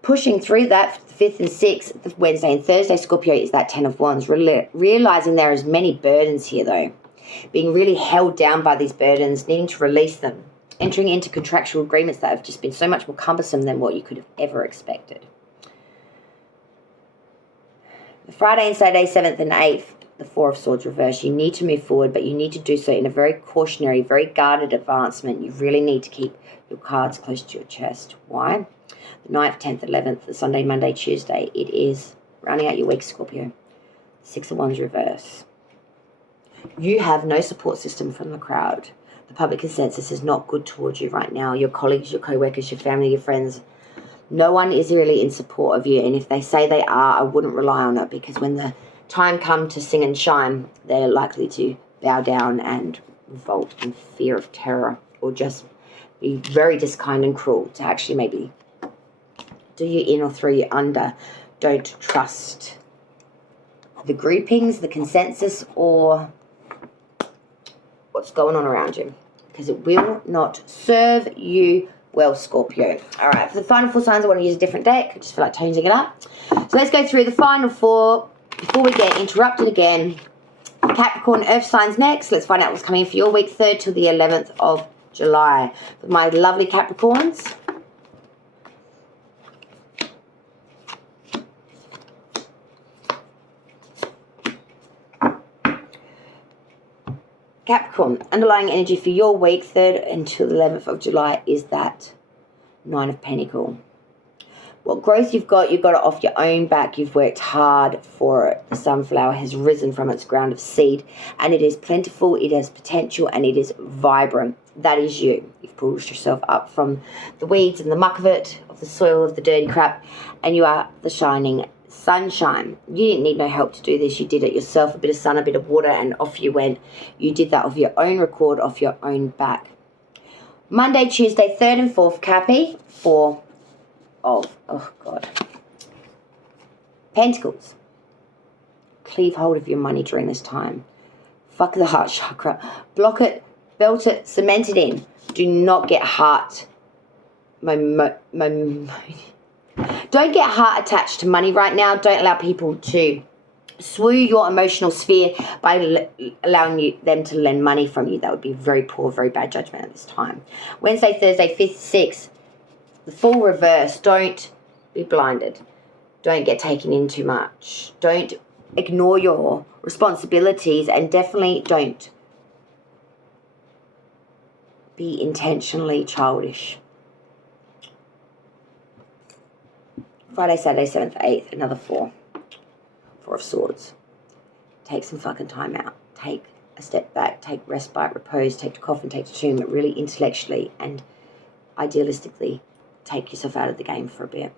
Pushing through that, 5th and 6th, Wednesday and Thursday, Scorpio is that 10 of Wands. Realizing there is many burdens here, though. Being really held down by these burdens, needing to release them, entering into contractual agreements that have just been so much more cumbersome than what you could have ever expected. The Friday and Saturday, 7th and 8th, the 4 of Swords reverse. You need to move forward, but you need to do so in a very cautionary, very guarded advancement. You really need to keep your cards close to your chest. Why? The 9th, 10th, 11th, the Sunday, Monday, Tuesday. It is rounding out your week, Scorpio. 6 of Wands reverse. You have no support system from the crowd. The public consensus is not good towards you right now. Your colleagues, your co-workers, your family, your friends. No one is really in support of you. And if they say they are, I wouldn't rely on it, because when the time comes to sing and shine, they're likely to bow down and revolt in fear of terror, or just be very diskind and cruel to actually maybe do you in or throw you under. Don't trust the groupings, the consensus, or what's going on around you, because it will not serve you well, Scorpio. All right, for the final 4 signs, I want to use a different deck. I just feel like changing it up. So let's go through the final 4 before we get interrupted again. Capricorn, earth signs next. Let's find out what's coming for your week, 3rd to the 11th of July. For my lovely Capricorns. Capricorn, underlying energy for your week, 3rd until the 11th of July, is that 9 of Pentacles. What growth you've got it off your own back. You've worked hard for it. The sunflower has risen from its ground of seed, and it is plentiful, it has potential, and it is vibrant. That is you. You've pulled yourself up from the weeds and the muck of it, of the soil, of the dirty crap, and you are the shining sunshine. You didn't need no help to do this. You did it yourself. A bit of sun, a bit of water, and off you went. You did that of your own record, off your own back. Monday, Tuesday, 3rd and 4th, Cappy, 4 of, oh God, Pentacles. Cleave hold of your money during this time. Fuck the heart chakra. Block it, belt it, cement it in. Do not get heart. Don't get heart attached to money right now. Don't allow people to swoo your emotional sphere by allowing them to lend money from you. That would be very poor, very bad judgment at this time. Wednesday, Thursday, 5th, 6th, the full reverse. Don't be blinded. Don't get taken in too much. Don't ignore your responsibilities, and definitely don't be intentionally childish. Friday, Saturday, 7th, 8th, another 4. 4 of Swords. Take some fucking time out. Take a step back. Take respite, repose. Take to coffin, take to tomb. Really intellectually and idealistically take yourself out of the game for a bit.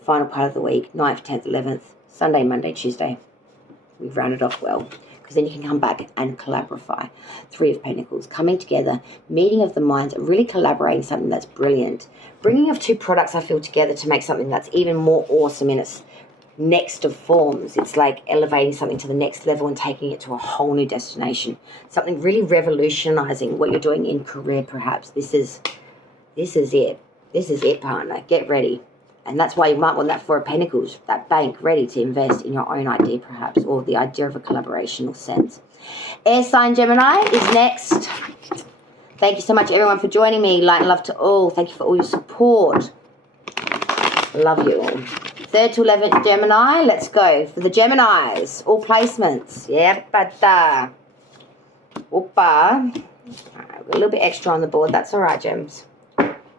Final part of the week, 9th, 10th, 11th, Sunday, Monday, Tuesday. We've rounded off well, because then you can come back and collaborate. 3 of Pentacles, coming together, meeting of the minds, really collaborating something that's brilliant. Bringing of 2 products, I feel, together to make something that's even more awesome in its next of forms. It's like elevating something to the next level and taking it to a whole new destination. Something really revolutionizing what you're doing in career, perhaps. This is it. This is it, partner. Get ready. And that's why you might want that 4 of Pentacles, that bank ready to invest in your own idea, perhaps, or the idea of a collaborational sense. Air sign Gemini is next. Thank you so much, everyone, for joining me. Light and love to all. Thank you for all your support. Love you all. 3rd to 11th Gemini. Let's go for the Geminis. All placements. Yeah, but Whoopa. All right, a little bit extra on the board. That's all right, Gems.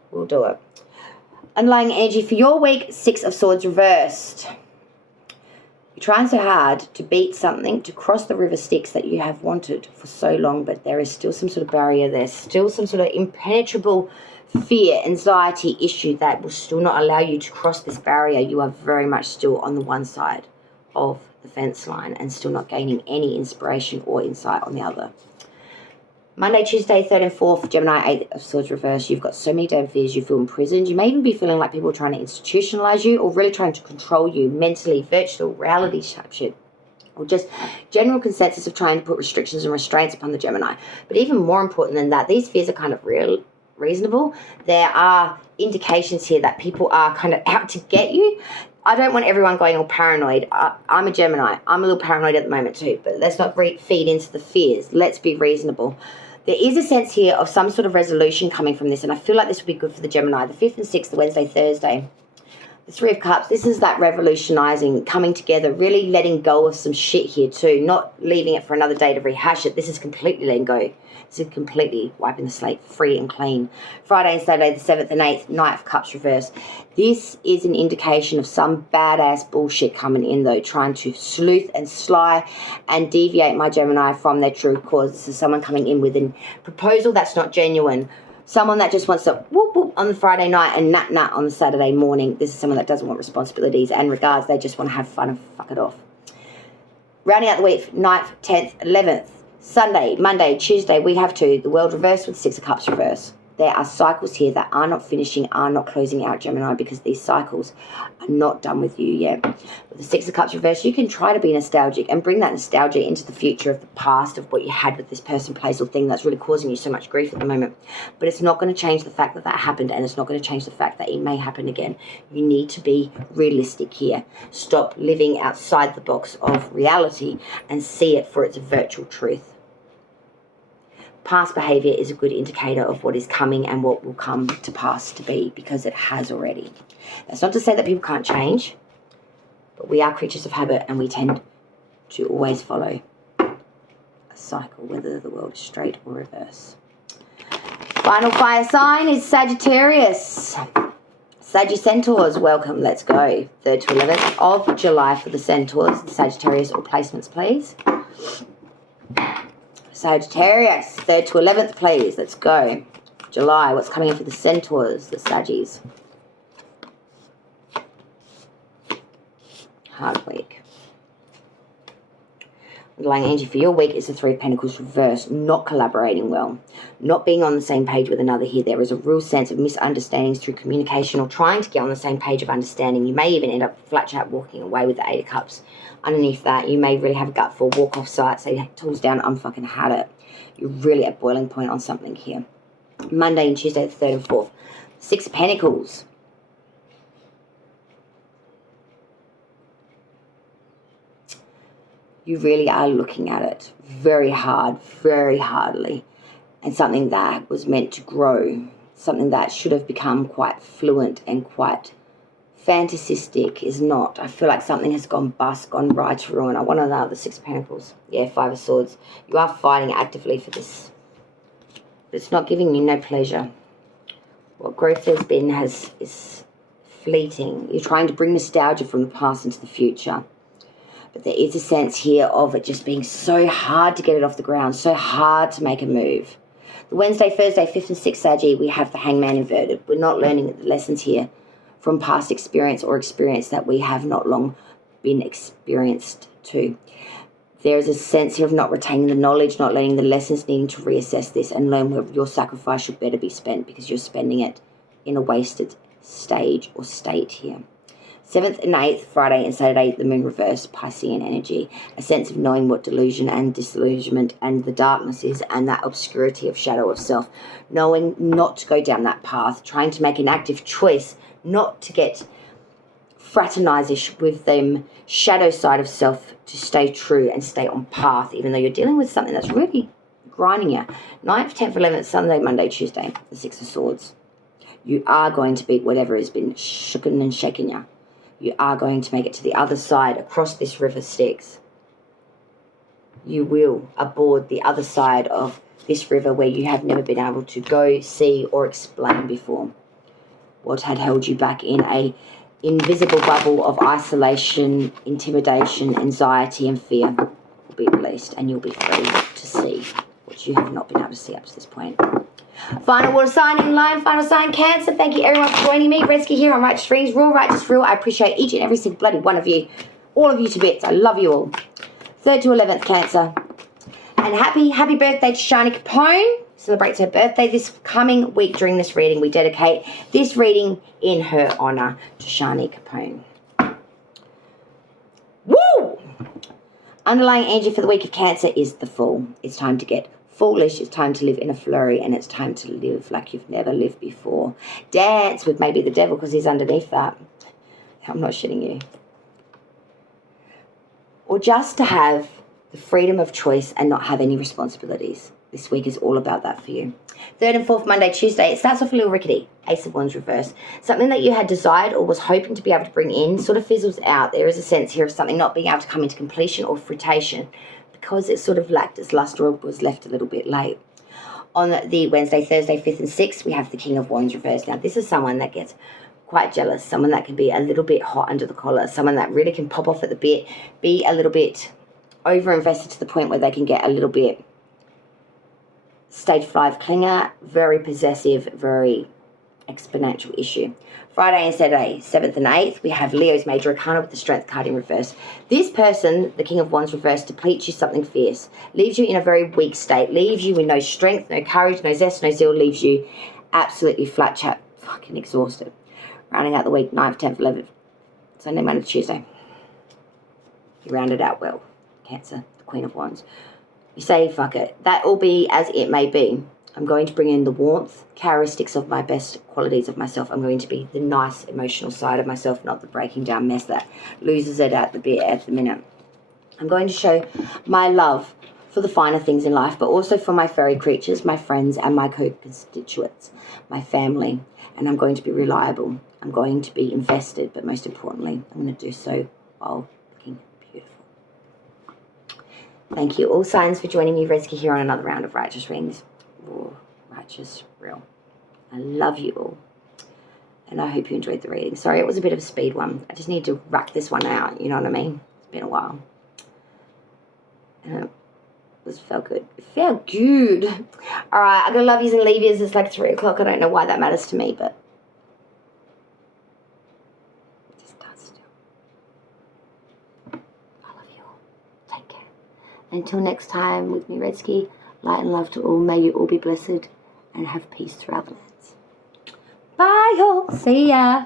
We'll do it. Underlying energy for your week, 6 of Swords reversed. You're trying so hard to beat something, to cross the river Styx that you have wanted for so long, but there is still some sort of barrier. There's still some sort of impenetrable fear, anxiety issue that will still not allow you to cross this barrier. You are very much still on the one side of the fence line and still not gaining any inspiration or insight on the other. Monday, Tuesday, 3rd and 4th, Gemini, 8 of Swords reversed. You've got so many damn fears. You feel imprisoned. You may even be feeling like people are trying to institutionalize you or really trying to control you mentally, virtual reality type shit, or just general consensus of trying to put restrictions and restraints upon the Gemini. But even more important than that, these fears are kind of reasonable. There are indications here that people are kind of out to get you. I don't want everyone going all paranoid. I'm a Gemini. I'm a little paranoid at the moment too, but let's not feed into the fears. Let's be reasonable. There is a sense here of some sort of resolution coming from this, and I feel like this would be good for the Gemini. The 5th and 6th, the Wednesday, Thursday. The 3 of Cups, this is that revolutionizing, coming together, really letting go of some shit here too, not leaving it for another day to rehash it. This is completely letting go. This is completely wiping the slate free and clean. Friday and Saturday, the 7th and 8th, Knight of Cups reverse. This is an indication of some badass bullshit coming in though, trying to sleuth and sly and deviate my Gemini from their true cause. This is someone coming in with a proposal that's not genuine. Someone that just wants to whoop whoop on the Friday night and nat nat on the Saturday morning. This is someone that doesn't want responsibilities and regards. They just want to have fun and fuck it off. Rounding out the week, 9th, 10th, 11th. Sunday, Monday, Tuesday, we have 2. The World reversed with 6 of Cups reverse. There are cycles here that are not finishing, are not closing out, Gemini, because these cycles are not done with you yet. With the Six of Cups reversed, you can try to be nostalgic and bring that nostalgia into the future of the past of what you had with this person, place, or thing that's really causing you so much grief at the moment. But it's not going to change the fact that that happened, and it's not going to change the fact that it may happen again. You need to be realistic here. Stop living outside the box of reality and see it for its virtual truth. Past behaviour is a good indicator of what is coming and what will come to pass to be, because it has already. That's not to say that people can't change, but we are creatures of habit and we tend to always follow a cycle, whether the world is straight or reverse. Final fire sign is Sagittarius. Centaurs, welcome, let's go. 3rd to 11th of July for the Centaurs. The Sagittarius, all placements, please. Sagittarius, 3rd to 11th, please. Let's go. July, what's coming in for the Centaurs, the Saggies? Hard week. Underlying energy for your week is the Three of Pentacles reversed. Not collaborating well. Not being on the same page with another here. There is a real sense of misunderstandings through communication or trying to get on the same page of understanding. You may even end up flat chat walking away with the 8 of Cups. Underneath that, you may really have a gut for a walk off site. Say, tools down, I'm fucking had it. You're really at boiling point on something here. Monday and Tuesday, the 3rd and 4th. 6 of Pentacles. You really are looking at it very hard, very hardly. And something that was meant to grow. Something that should have become quite fluent and quite fantasistic is not. I feel like something has gone bust, gone right to ruin. I want to know the 6 of Pentacles. Yeah, 5 of Swords. You are fighting actively for this. But it's not giving you no pleasure. What growth there's been is fleeting. You're trying to bring nostalgia from the past into the future. But there is a sense here of it just being so hard to get it off the ground, so hard to make a move. The Wednesday, Thursday, 5th and 6th Saggy, we have the Hangman inverted. We're not learning the lessons here from past experience or experience that we have not long been experienced to. There is a sense here of not retaining the knowledge, not learning the lessons, needing to reassess this and learn where your sacrifice should better be spent, because you're spending it in a wasted stage or state here. 7th and 8th, Friday and Saturday, the moon reversed, Piscean energy. A sense of knowing what delusion and disillusionment and the darkness is, and that obscurity of shadow of self. Knowing not to go down that path, trying to make an active choice not to get fraternize-ish with them, shadow side of self, to stay true and stay on path, even though you're dealing with something that's really grinding you. 9th, 10th, 11th, Sunday, Monday, Tuesday, the 6 of Swords. You are going to beat whatever has been shooken and shaken you. You are going to make it to the other side, across this river Styx. You will aboard the other side of this river where you have never been able to go, see, or explain before. What had held you back in a invisible bubble of isolation, intimidation, anxiety, and fear will be released, and you'll be free to see what you have not been able to see up to this point. Final water sign in line, final sign Cancer. Thank you everyone for joining me. Rescue here on Righteous Readings, Raw Righteous Real. I appreciate each and every single bloody one of you. All of you to bits. I love you all. 3rd to 11th Cancer. And happy birthday to Shani Capone. Celebrates her birthday this coming week. During this reading, we dedicate this reading in her honour to Shani Capone. Woo! Underlying energy for the week of Cancer is the Fool. It's time to get foolish, it's time to live in a flurry, and it's time to live like you've never lived before. Dance with maybe the devil, because he's underneath that. I'm not shitting you. Or just to have the freedom of choice and not have any responsibilities. This week is all about that for you. 3rd and 4th Monday, Tuesday, it starts off a little rickety. Ace of Wands reverse. Something that you had desired or was hoping to be able to bring in sort of fizzles out. There is a sense here of something not being able to come into completion or fruition, because it sort of lacked its luster or was left a little bit late. On the Wednesday, Thursday, 5th and 6th, we have the King of Wands reversed. Now, this is someone that gets quite jealous, someone that can be a little bit hot under the collar, someone that really can pop off at the bit, be a little bit over-invested to the point where they can get a little bit stage 5 clinger, very possessive, very exponential issue. Friday and Saturday, 7th and 8th, we have Leo's Major Arcana with the Strength card in reverse. This person, the King of Wands reverse, depletes you something fierce, leaves you in a very weak state, leaves you with no strength, no courage, no zest, no zeal, leaves you absolutely flat chat, fucking exhausted. Rounding out the week, 9th, 10th, 11th, Sunday, Monday, Tuesday. You rounded out well. Cancer, the Queen of Wands. You say, fuck it. That will be as it may be. I'm going to bring in the warmth, characteristics of my best qualities of myself. I'm going to be the nice emotional side of myself, not the breaking down mess that loses it at the minute. I'm going to show my love for the finer things in life, but also for my furry creatures, my friends, and my co-constituents, my family. And I'm going to be reliable. I'm going to be invested, but most importantly, I'm going to do so while looking beautiful. Thank you, all signs, for joining me, Rezki, here on another round of Righteous Rings. Oh, righteous, real. I love you all. And I hope you enjoyed the reading. Sorry, it was a bit of a speed one. I just need to rack this one out, you know what I mean? It's been a while. And it felt good. It felt good. All right, I'm going to love yous and leave yous. It's like 3 o'clock. I don't know why that matters to me, but it just does still. I love you all. Take care. Until next time, with me, Rezki, light and love to all. May you all be blessed and have peace throughout the lands. Bye, y'all. See ya.